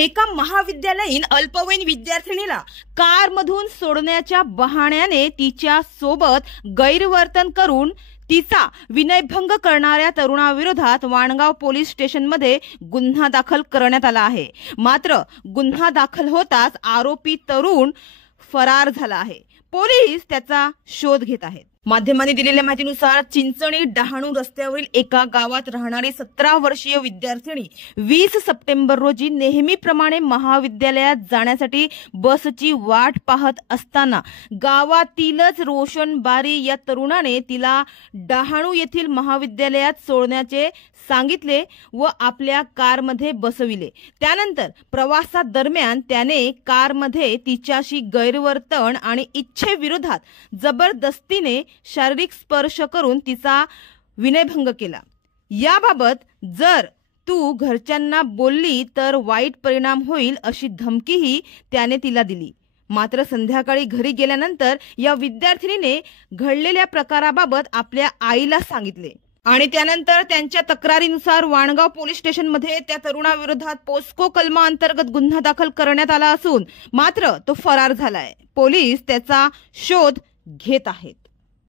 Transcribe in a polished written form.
एका महाविद्यालयीन अल्पवयीन विद्यार्थिनीला कारमधून सोडण्याच्या बहाण्याने तिच्या सोबत गैरवर्तन करून तिचा विनयभंग करणाऱ्या तरुणाविरोधात वाणगाव पोलीस स्टेशनमध्ये गुन्हा दाखल करण्यात आला आहे। मात्र गुन्हा दाखल होताच आरोपी तरुण फरार झाला आहे। पोलीस त्याचा शोध घेत आहेत। माध्यमांनी दिलेल्या माहितीनुसार चिंचणी डहाणू रस्त्यावरील एका गावात राहणारी 17 वर्षीय विद्यार्थिनी 20 सप्टेंबर रोजी नेहमीप्रमाणे महाविद्यालयात जाण्यासाठी बसची वाट पाहत असताना गावातीलच रोशन बारी या तरुणाने तिला डहाणू येथील महाविद्यालयात सोडण्याचे सांगितले व आपल्या कारमध्ये बसविले। त्यानंतर प्रवासादरम्यान त्याने कारमध्ये तिच्याशी गैरवर्तन आणि इच्छेविरोधात जबरदस्तीने शारीरिक स्पर्श करून तिचा विनयभंग केला। याबाबत जर तू घरच्यांना बोलली तर वाईट परिणाम होईल अशी धमकीही त्याने तिला दिली। मात्र संध्याकाळी घरी गेल्यानंतर या विद्यार्थिनीने घडलेल्या प्रकाराबाबत आपल्या आईला सांगितले आणि त्यानंतर त्यांच्या तक्रारीनुसार वाणगाव पोलीस स्टेशनमध्ये त्या तरुणाविरोधात पोस्को कलमा अंतर्गत गुन्हा दाखल करण्यात आला असून मात्र तो फरार झालाय। पोलीस त्याचा शोध घेत आहेत।